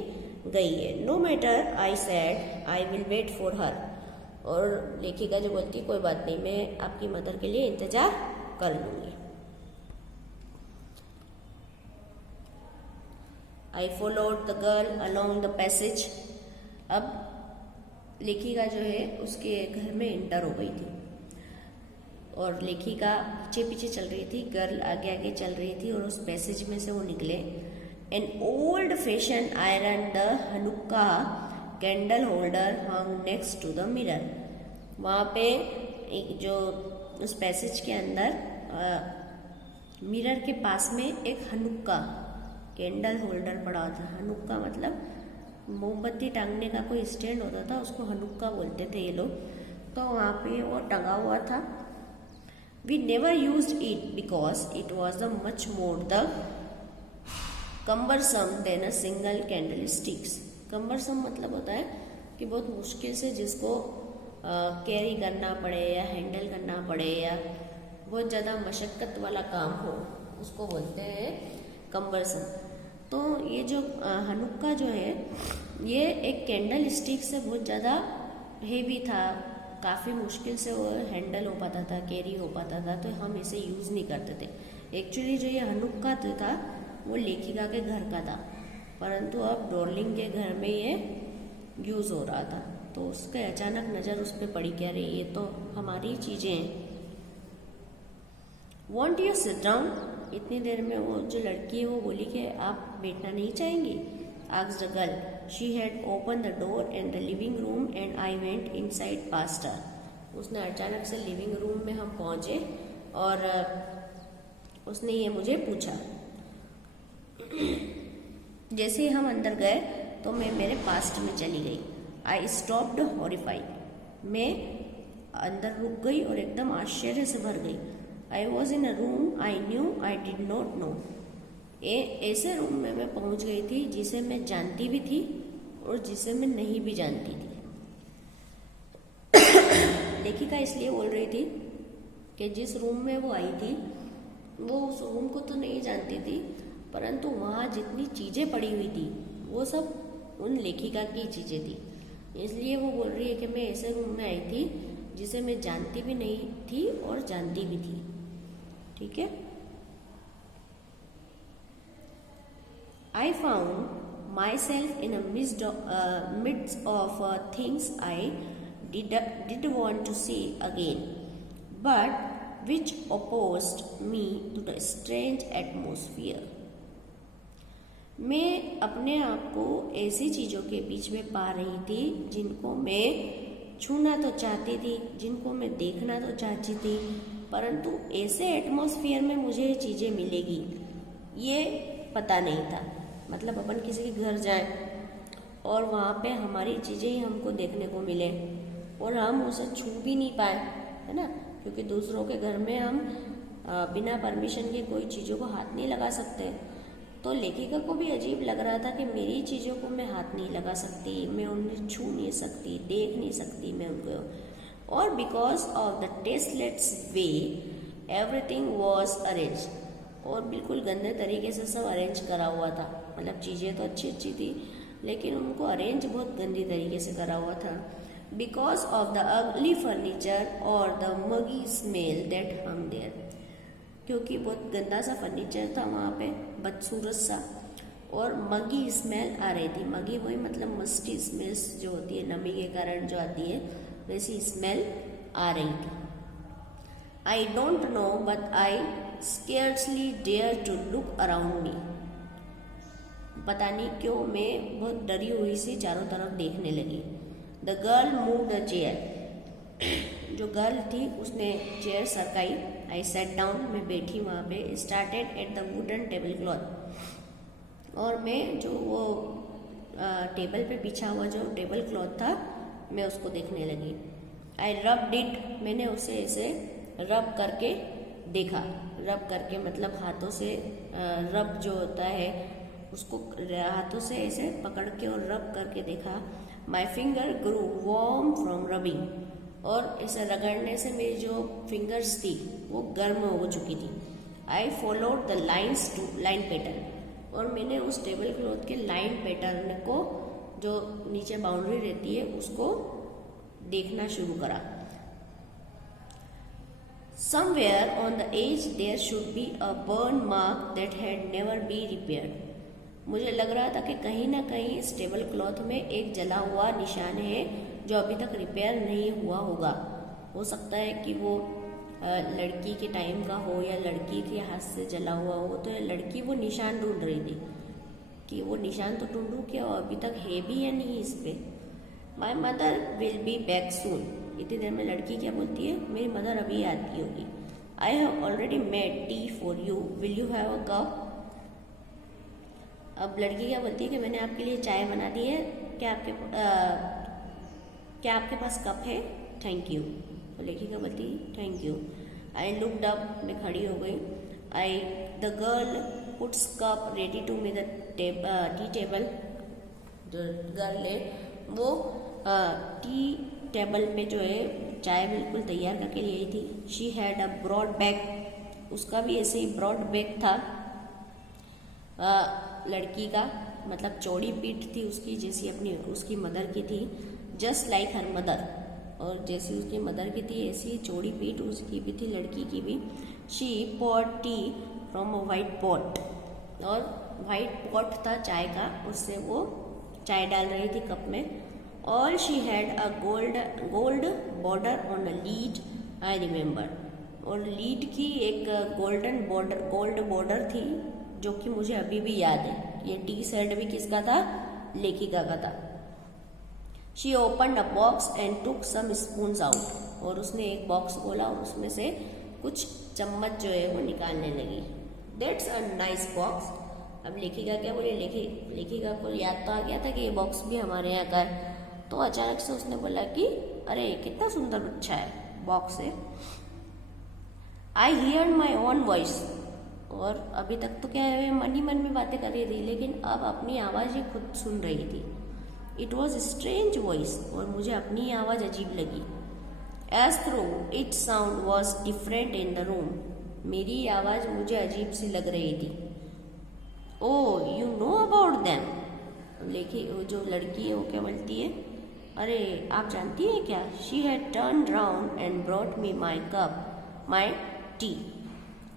गई है। No matter, I said I will wait for her. और लेखिका जो बोलती कोई बात नहीं, मैं आपकी मदर के लिए इंतजार कर लूँगी। I followed the girl along the passage. अब लेखिका जो है उसके घर में इंटर हो गई थी और लेखिका पीछे पीछे चल रही थी, गर्ल आगे आगे चल रही थी और उस पैसेज में से वो निकले। An old fashioned iron the Hanukkah candle holder hung next to the mirror. वहाँ पे एक जो उस पैसेज के अंदर मिरर के पास में एक हनुक्का कैंडल होल्डर पड़ा था। हनुक्का मतलब मोमबत्ती टांगने का कोई स्टैंड होता था, उसको हनुक्का बोलते थे ये लोग। तो वहाँ पे वो टंगा हुआ था। We never used it because it was the much more the cumbersome than a single candlesticks. Cumbersome मतलब होता है कि बहुत मुश्किल से जिसको कैरी करना पड़े या हैंडल करना पड़े या बहुत ज़्यादा मशक्क़त वाला काम हो, उसको बोलते हैं कम्बरसम। तो ये जो हनुक्का जो है ये एक कैंडल स्टिक से बहुत ज़्यादा हेवी था, काफ़ी मुश्किल से वो हैंडल हो पाता था, कैरी हो पाता था, तो हम इसे यूज़ नहीं करते थे। एक्चुअली जो ये हनुक्का था वो लेखिका के घर का था, परंतु अब डॉर्लिंग के घर में ये यूज़ हो रहा था। तो उसके अचानक नज़र उस पर पड़ी, क्या रही ये तो हमारी चीज़ें हैं। Want you sit down? इतनी देर में वो जो लड़की है वो बोली कि आप बैठना नहीं चाहेंगी? Asked the girl. She had open the door and the living room and I went inside past her. उसने अचानक से लिविंग रूम में हम पहुंचे और उसने ये मुझे पूछा। जैसे ही हम अंदर गए तो मैं मेरे पास्ट में चली गई। I stopped horrified. मैं अंदर रुक गई और एकदम आश्चर्य से भर गई। I was in a room I knew I did not know. ऐसे रूम में मैं पहुंच गई थी जिसे मैं जानती भी थी और जिसे मैं नहीं भी जानती थी। लेखिका इसलिए बोल रही थी कि जिस रूम में वो आई थी वो उस रूम को तो नहीं जानती थी, परंतु वहाँ जितनी चीज़ें पड़ी हुई थी वो सब उन लेखिका की चीज़ें थी। इसलिए वो बोल रही है कि मैं ऐसे रूम में आई थी जिसे मैं जानती भी नहीं थी और जानती भी थी। ठीक है। I found my self in midst of things I did want to see again, but which opposed me to the strange atmosphere. मैं अपने आप को ऐसी चीज़ों के बीच में पा रही थी जिनको मैं छूना तो चाहती थी, जिनको मैं देखना तो चाहती थी, परंतु ऐसे एटमॉस्फेयर में मुझे ये चीज़ें मिलेगी ये पता नहीं था। मतलब अपन किसी के घर जाएं और वहाँ पे हमारी चीज़ें ही हमको देखने को मिले और हम उसे छू भी नहीं पाए, है ना, क्योंकि दूसरों के घर में हम बिना परमिशन के कोई चीज़ों को हाथ नहीं लगा सकते। तो लेखिका को भी अजीब लग रहा था कि मेरी चीज़ों को मैं हाथ नहीं लगा सकती, मैं उन्हें छू नहीं सकती, देख नहीं सकती मैं उनको। और because of the tasteless way everything was arrange, और बिल्कुल गंदे तरीके से सब अरेंज करा हुआ था। मतलब चीज़ें तो अच्छी अच्छी थी लेकिन उनको अरेंज बहुत गंदी तरीके से करा हुआ था। Because of the ugly furniture और the muggy smell that hung there, क्योंकि बहुत गंदा सा फर्नीचर था वहाँ पे, बदसूरत सा, और मगी स्मेल आ रही थी। मगी वही मतलब मस्टी स्मेल्स जो होती है नमी के कारण जो आती है, वैसी स्मेल आ रही थी। I don't know but I scarcely dare to look around me, पता नहीं क्यों मैं बहुत डरी हुई सी चारों तरफ देखने लगी। The girl move the chair, जो गर्ल थी उसने चेयर सरकाई। आई सेट डाउन, मैं बैठी वहाँ पे। Started at the wooden table cloth, और मैं जो वो टेबल पे बिछा हुआ जो टेबल क्लॉथ था मैं उसको देखने लगी। आई रब्ड इट, मैंने उसे ऐसे रब करके देखा। रब करके मतलब हाथों से, रब जो होता है उसको हाथों से ऐसे पकड़ के और रब करके देखा। My finger grew warm from rubbing, और ऐसे रगड़ने से मेरी जो फिंगर्स थी वो गर्म हो चुकी थी। I followed the lines to line pattern, और मैंने उस टेबल क्लॉथ के लाइन पैटर्न को, जो नीचे बाउंड्री रहती है, उसको देखना शुरू करा। Somewhere on the edge there should be a burn mark that had never be repaired, मुझे लग रहा था कि कहीं ना कहीं इस टेबल क्लॉथ में एक जला हुआ निशान है जो अभी तक रिपेयर नहीं हुआ होगा। हो सकता है कि वो लड़की के टाइम का हो या लड़की के हाथ से जला हुआ हो। तो लड़की वो निशान ढूंढ रही थी कि वो निशान तो ढूंढूं क्या, अभी तक है भी या नहीं इस पे। My mother will be back soon, इतनी देर में लड़की क्या बोलती है, मेरी मदर अभी आती होगी। I have already made tea for you, will you have a cup. अब लड़की क्या बोलती है कि मैंने आपके लिए चाय बना दी है, क्या आपके पास कप है, थैंक यू। तो लड़की क्या बोलती है thank you. I looked up, मैं खड़ी हो गई। I the girl puts cup ready to me the tea table, जो गर्ल है वो टी टेबल पे जो है चाय बिल्कुल तैयार करके ले आई थी। She had a broad bag, उसका भी ऐसे ही ब्रॉड बैग था लड़की का, मतलब चौड़ी पीठ थी उसकी जैसी अपनी उसकी मदर की थी। जस्ट लाइक हर मदर, और जैसी उसकी मदर की थी ऐसी चौड़ी पीठ उसकी भी थी, लड़की की भी। She pot T from a white pot, और वाइट पॉट था चाय का, उससे वो चाय डाल रही थी कप में। और she had a gold border on a lead, I remember, और लीड की एक गोल्ड बॉर्डर थी जो कि मुझे अभी भी याद है। ये टी शर्ट भी किसका था, लेखिका का था। She open a box and took some spoons out, और उसने एक बॉक्स खोला और उसमें से कुछ चम्मच जो है वो निकालने लगी। That's a nice box. अब लेखिका क्या बोली, लेखिका को याद तो आ गया था कि ये बॉक्स भी हमारे यहाँ का है। तो अचानक से उसने बोला कि अरे कितना सुंदर अच्छा है बॉक्स है। I hear my own voice, और अभी तक तो क्या है मन ही मन में बातें कर रही थी, लेकिन अब अपनी आवाज़ ही खुद सुन रही थी। इट वॉज स्ट्रेंज वॉइस, और मुझे अपनी आवाज़ अजीब लगी। As through it sound was different in the room, मेरी आवाज़ मुझे अजीब सी लग रही थी। Oh you know about them, लेकिन जो लड़की है वो क्या बोलती है, अरे आप जानती हैं क्या। She had turn round and brought me my cup my T,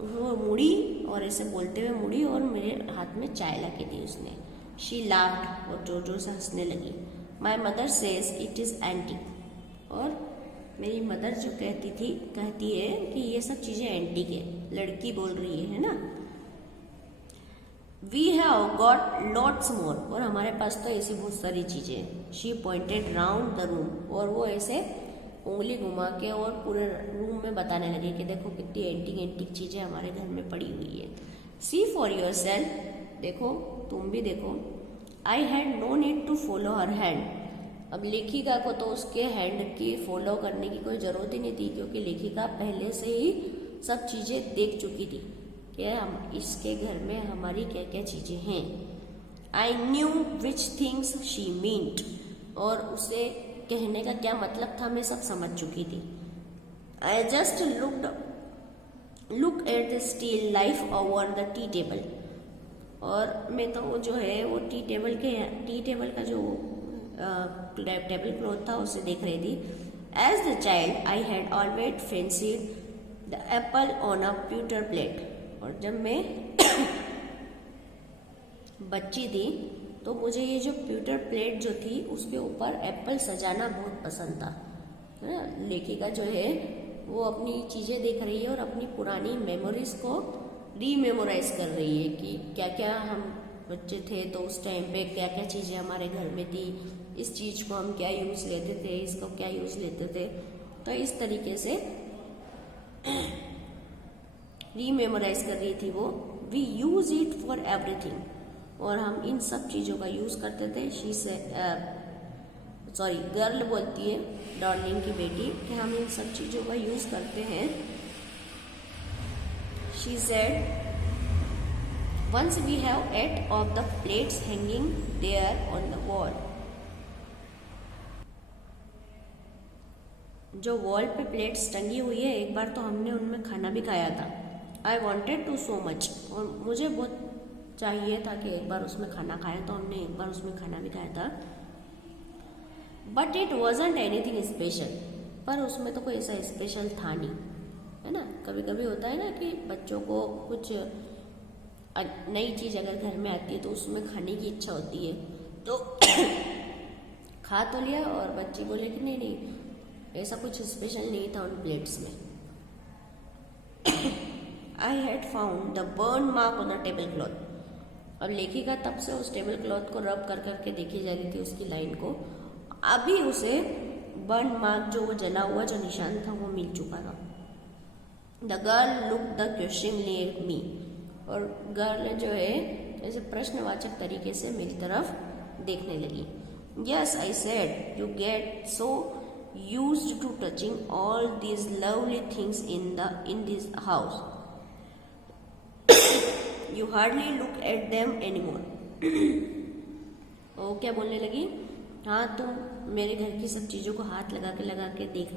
वो मुड़ी और ऐसे बोलते हुए मुड़ी और मेरे हाथ में चाय ला के दी उसने। शी लाफ्ड, और जोर जोर से हंसने लगी। My mother says it is antique, और मेरी मदर जो कहती है कि ये सब चीज़ें एंटीक है, लड़की बोल रही है ना। We have got lots more, और हमारे पास तो ऐसी बहुत सारी चीज़ें हैं। She pointed round the room, और वो ऐसे उंगली घुमा के और पूरे रूम में बताने लगे कि देखो कितनी एंटीक चीज़ें हमारे घर में पड़ी हुई है। सी फॉर योर सेल्फ, देखो तुम भी देखो। I had no need to follow her hand. अब लेखिका को तो उसके हैंड की फॉलो करने की कोई ज़रूरत ही नहीं थी, क्योंकि लेखिका पहले से ही सब चीज़ें देख चुकी थी कि हम इसके घर में हमारी क्या क्या चीज़ें हैं। I knew which things she meant, और उसे कहने का क्या मतलब था मैं सब समझ चुकी थी। I just look at the still life over the tea table, और मैं तो जो है वो टी टेबल का जो टेबल क्लॉथ था उसे देख रही थी। As the child I had always fancied the apple on a pewter plate, और जब मैं बच्ची थी तो मुझे ये जो pewter प्लेट जो थी उसके ऊपर एप्पल सजाना बहुत पसंद था, है ना। लेखिका जो है वो अपनी चीज़ें देख रही है और अपनी पुरानी मेमोरीज को रीमेमोराइज कर रही है कि क्या क्या हम बच्चे थे तो उस टाइम पे क्या क्या चीज़ें हमारे घर में थी, इस चीज़ को हम क्या यूज़ लेते थे, इसको क्या यूज़ लेते थे। तो इस तरीके से रीमेमोराइज कर रही थी वो। We use it for everything, और हम इन सब चीज़ों का यूज़ करते थे। गर्ल बोलती है डार्लिंग की बेटी कि हम इन सब चीज़ों का यूज़ करते हैं। She said once we have 8 of the plates hanging there on the wall। जो वॉल पे प्लेट्स टंगी हुई है, एक बार तो हमने उनमें खाना भी खाया था। I wanted to so much, और मुझे बहुत चाहिए था कि एक बार उसमें खाना खाया, तो हमने एक बार उसमें खाना भी खाया था। But it wasn't anything special, पर उसमें तो कोई ऐसा स्पेशल था नहीं, है ना। कभी कभी होता है ना कि बच्चों को कुछ नई चीज़ अगर घर में आती है तो उसमें खाने की इच्छा होती है, तो खा तो लिया और बच्ची बोले कि नहीं नहीं ऐसा कुछ स्पेशल नहीं था उन प्लेट्स में। I had found the burn mark on the table cloth. और लेखिका तब से उस टेबल क्लॉथ को रब कर करके देखी जा रही थी उसकी लाइन को। अभी उसे बर्न मार्क जो वो जला हुआ जो निशान था वो मिल चुका था। The girl look the questioningly at me, और गर्ल जो है ऐसे प्रश्नवाचक तरीके से मेरी तरफ देखने लगी। Yes I said, you get so used to touching all these lovely things in this house, you hardly look at them anymore. वो क्या बोलने लगी, हाँ तुम मेरे घर की सब चीज़ों को हाथ लगा के देख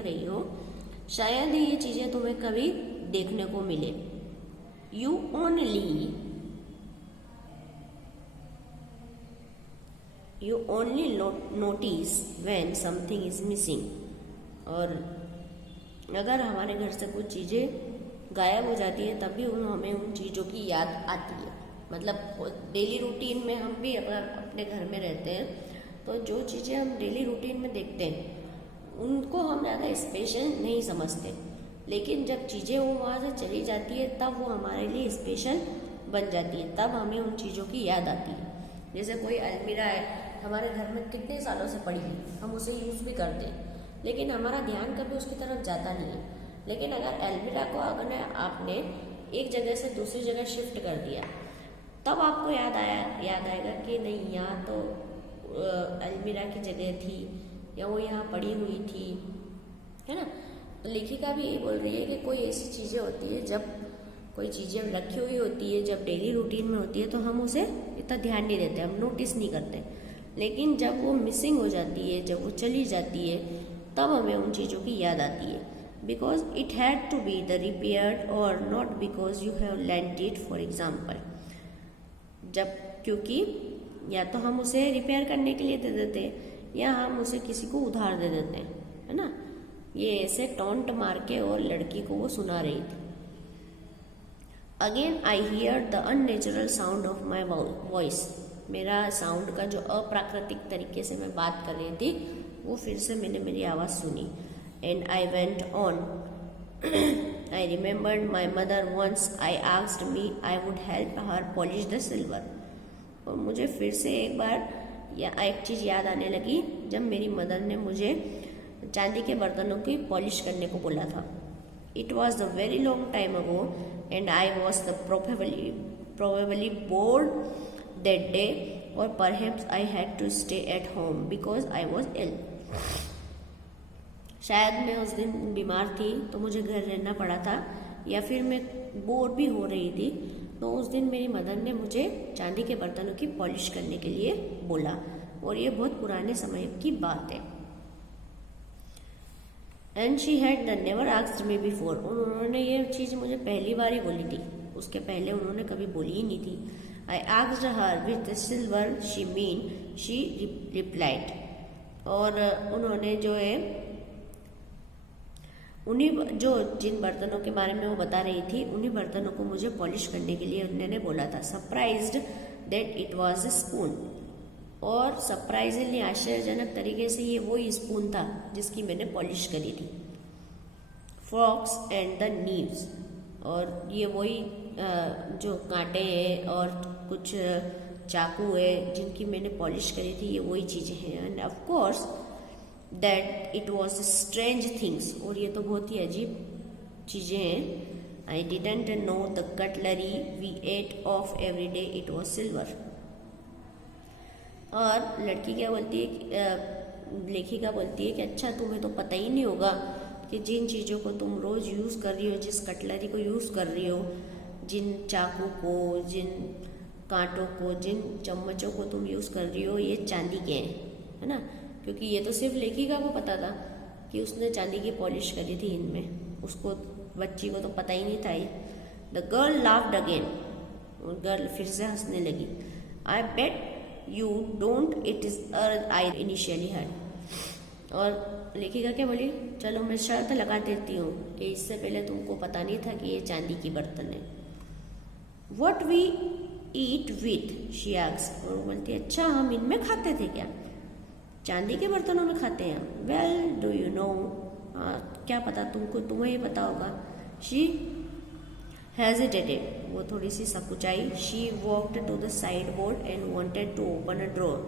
रही हो, शायद ही ये चीज़ें तुम्हें कभी देखने को मिले। You only notice when something is missing। और अगर हमारे घर से कुछ चीज़ें गायब हो जाती है तभी हमें उन चीज़ों की याद आती है। मतलब डेली रूटीन में हम भी अगर अपने घर में रहते हैं तो जो चीज़ें हम डेली रूटीन में देखते हैं उनको हम ज़्यादा स्पेशल नहीं समझते, लेकिन जब चीज़ें वो वहाँ से चली जाती है तब वो हमारे लिए स्पेशल बन जाती है, तब हमें उन चीज़ों की याद आती है। जैसे कोई अलमीरा है हमारे घर में कितने सालों से पड़ी है, हम उसे यूज़ भी करते हैं लेकिन हमारा ध्यान कभी उसकी तरफ जाता नहीं है। लेकिन अगर अलमीरा को अगर आपने एक जगह से दूसरी जगह शिफ्ट कर दिया तब आपको याद आएगा कि नहीं यहाँ तो अलमीरा की जगह थी या वो यहाँ पड़ी हुई थी, है ना। तो लेखिका भी ये बोल रही है कि कोई ऐसी चीज़ें होती है, जब कोई चीज़ें रखी हुई होती है, जब डेली रूटीन में होती है तो हम उसे इतना ध्यान नहीं देते, हम नोटिस नहीं करते, लेकिन जब वो मिसिंग हो जाती है, जब वो चली जाती है तब हमें उन चीज़ों की याद आती है। Because it had to be the repaired और not because you have lent it for example. जब क्योंकि या तो हम उसे रिपेयर करने के लिए दे देते हैं या हम उसे किसी को उधार दे देते हैं, है ना। ये ऐसे टॉन्ट मार के और लड़की को वो सुना रही थी। Again I hear the unnatural sound of my voice. मेरा साउंड का जो अप्राकृतिक तरीके से मैं बात कर रही थी वो फिर से मैंने मेरी आवाज़ सुनी। And I went on. I remembered my mother once I asked me I would help her polish the silver. और मुझे फिर से एक बार एक चीज़ याद आने लगी जब मेरी मदर ने मुझे चांदी के बर्तनों की पॉलिश करने को बोला था। It was the very long time ago and I was the probably bored that day, or perhaps I had to stay at home because I was ill. शायद मैं उस दिन बीमार थी तो मुझे घर रहना पड़ा था, या फिर मैं बोर भी हो रही थी, तो उस दिन मेरी मदर ने मुझे चांदी के बर्तनों की पॉलिश करने के लिए बोला, और ये बहुत पुराने समय की बात है। And she had never asked me before, उन्होंने ये चीज़ मुझे पहली बार ही बोली थी, उसके पहले उन्होंने कभी बोली ही नहीं थी। I asked her with silver she mean, she replied, और उन्होंने जो है जिन बर्तनों के बारे में वो बता रही थी, उन्हीं बर्तनों को मुझे पॉलिश करने के लिए उन्होंने बोला था। Surprised that it was a spoon, और सरप्राइजिंगली आश्चर्यजनक तरीके से ये वही स्पून था जिसकी मैंने पॉलिश करी थी। फॉक्स एंड द नीव्स, और ये वही जो कांटे हैं और कुछ चाकू है जिनकी मैंने पॉलिश करी थी, ये वही चीज़ें हैं। And of course that it was strange things, और ये तो बहुत ही अजीब चीज़ें हैं। I didn't know the cutlery we ate off every day it was silver. और लड़की क्या बोलती है, लेखिका बोलती है कि अच्छा तुम्हें तो पता ही नहीं होगा कि जिन चीज़ों को तुम रोज़ यूज़ कर रही हो, जिस कटलरी को यूज़ कर रही हो, जिन चाकू को, जिन कांटों को, जिन चम्मचों को तुम यूज़ कर रही हो, ये चांदी के हैं, है ना। क्योंकि ये तो सिर्फ लेखिका को पता था कि उसने चांदी की पॉलिश करी थी इनमें, उसको बच्ची को तो पता ही नहीं था ये। द गर्ल लाफ्ड अगेन, और गर्ल फिर से हंसने लगी। I bet you don't it is I initially heard, और लेखिका क्या बोली, चलो मैं शर्त लगा देती हूँ कि इससे पहले तुमको पता नहीं था कि ये चांदी की बर्तन है। What we eat with she asked, और बोलती अच्छा हम इनमें खाते थे क्या, चांदी के बर्तनों में खाते हैं। वेल डू यू नो, क्या पता तुमको, तुम्हें ही पता होगा। शी हेजिटेटेड, वो थोड़ी सी सकुचाई। She walked to the sideboard and wanted to open a drawer,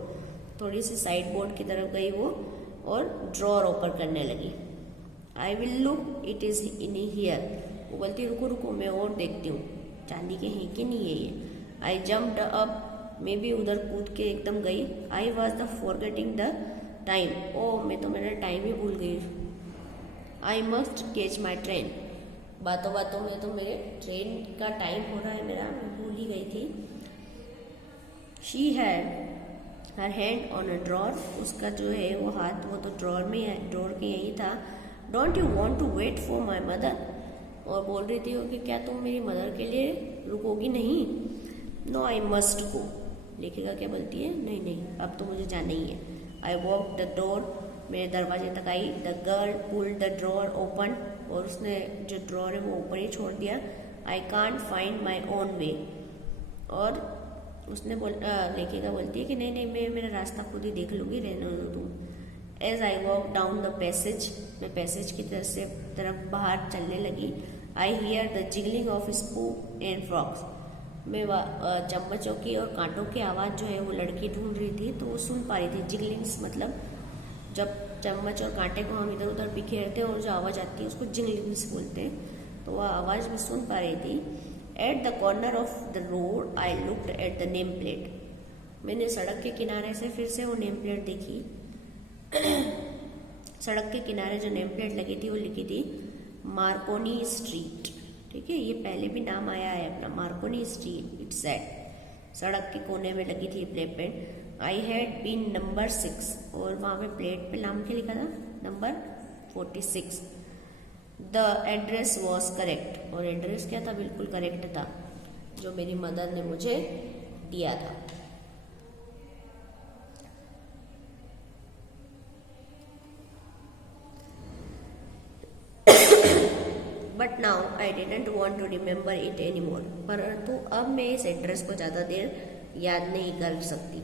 थोड़ी सी साइड बोर्ड की तरफ गई वो और ड्रॉर ओपन करने लगी। I will look it is in here, वो बोलती रुको रुको मैं और देखती हूँ चांदी के हैं कि नहीं है ये। आई जम्प्ड अप, मैं भी उधर कूद के एकदम गई। I was the forgetting the time, oh मैं तो मेरा टाइम ही भूल गई। I must catch my train, बातों बातों में तो मेरे ट्रेन का टाइम हो रहा है मेरा, मैं भूल ही गई थी। She had her hand on a drawer, उसका जो है वो हाथ वो तो ड्रॉर में है, ड्रॉर के यही था। Don't you want to wait for my mother, और बोल रही थी कि क्या तुम मेरी मदर के लिए रुकोगी नहीं। नो आई मस्ट गो, लेखिका क्या बोलती है, नहीं नहीं अब तो मुझे जाना ही है। आई वॉक द डोर, मैं दरवाजे तक आई। The girl pulled the drawer open, और उसने जो ड्रॉर है वो ऊपर ही छोड़ दिया। I can't find my own way, और उसने लेखिका बोलती है कि नहीं नहीं मैं मेरा रास्ता खुद ही देख लूँगी, रहने दो तुम। As I walk down the passage, मैं पैसेज की तरफ बाहर चलने लगी। I hear the jiggling of spoon and forks, मैं चम्मचों की और कांटों की आवाज़ जो है वो लड़की ढूंढ रही थी तो वो सुन पा रही थी। जिगलिंग्स मतलब जब चम्मच और कांटे को हम इधर उधर बिखेरते हैं और जो आवाज़ आती है उसको जिगलिंग्स बोलते हैं, तो वह आवाज़ मैं सुन पा रही थी। At the corner of the road I looked at the name plate, मैंने सड़क के किनारे से फिर से वो नेम प्लेट देखी। सड़क के किनारे जो नेम प्लेट लगी थी वो लिखी थी मार्कोनी स्ट्रीट, ठीक है, ये पहले भी नाम आया है अपना, मार्कोनी स्ट्रीट। इट्स सेड, सड़क के कोने में लगी थी plate. I had been number 6, और वहाँ पे प्लेट पे नाम क्या लिखा था, number 46। The address was correct, और एड्रेस क्या था, बिल्कुल करेक्ट था जो मेरी मदर ने मुझे दिया था। But now I didn't want to remember it any more, परंतु अब मैं इस एड्रेस को ज़्यादा देर याद नहीं कर सकती।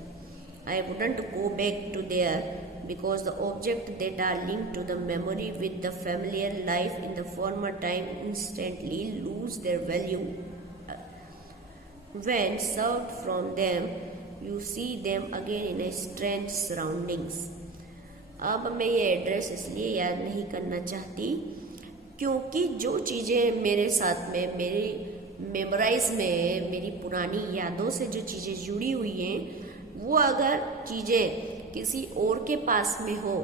I wouldn't go back to there because the objects that are linked to the memory with the familiar life in the former time instantly lose their value. When served from them, you see them again in a strange surroundings. अब मैं ये address इसलिए याद नहीं करना चाहती क्योंकि जो चीज़ें मेरे साथ में मेरी मेमोराइज में मेरी पुरानी यादों से जो चीज़ें जुड़ी हुई हैं, वो अगर चीज़ें किसी और के पास में हो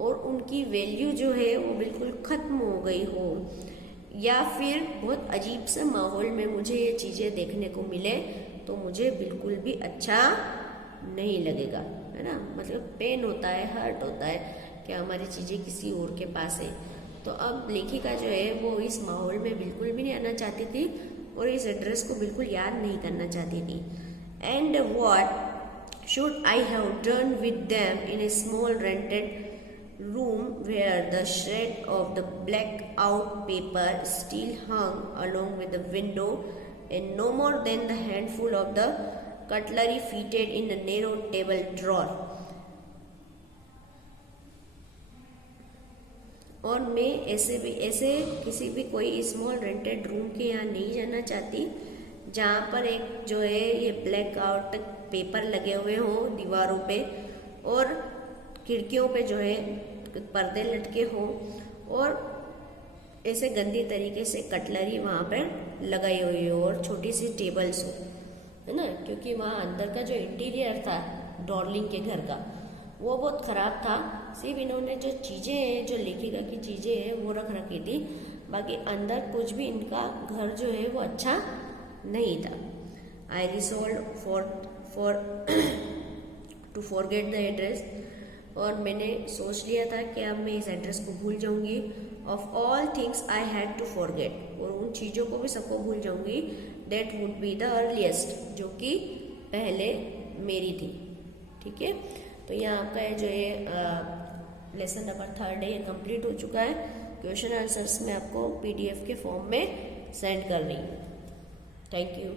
और उनकी वैल्यू जो है वो बिल्कुल ख़त्म हो गई हो, या फिर बहुत अजीब से माहौल में मुझे ये चीज़ें देखने को मिले, तो मुझे बिल्कुल भी अच्छा नहीं लगेगा, है ना। मतलब पेन होता है, हर्ट होता है कि हमारी चीज़ें किसी और के पास है। तो अब लेखिका जो है वो इस माहौल में बिल्कुल भी नहीं आना चाहती थी और इस एड्रेस को बिल्कुल याद नहीं करना चाहती थी। And what should I have done with them in A small rented room where the shred of the black-out paper still hung along with the window, and no more than the handful of the cutlery fitted in a narrow table drawer. और मैं ऐसे किसी भी कोई small rented room के यहाँ नहीं जाना चाहती जहाँ पर एक जो है ये ब्लैक आउट पेपर लगे हुए हों दीवारों पे, और खिड़कियों पे जो है पर्दे लटके हों, और ऐसे गंदी तरीके से कटलरी वहाँ पर लगाई हुई हो और छोटी सी टेबल्स हो, है ना। क्योंकि वहाँ अंदर का जो इंटीरियर था डार्लिंग के घर का वो बहुत ख़राब था। सिर्फ इन्होंने जो चीज़ें हैं, जो लेखिका की चीज़ें हैं वो रख रखी थी, बाकी अंदर कुछ भी इनका घर जो है वो अच्छा नहीं था। I resolve for to forget the address, और मैंने सोच लिया था कि अब मैं इस एड्रेस को भूल जाऊंगी। Of all things I had to forget, और उन चीज़ों को भी सबको भूल जाऊंगी। That would be the earliest, जो कि पहले मेरी थी। ठीक है, तो यहाँ आपका जो है लेसन नंबर 3 है, ये कंप्लीट हो चुका है। क्वेश्चन आंसर्स मैं आपको PDF के फॉर्म में सेंड कर रही हूँ। Thank you.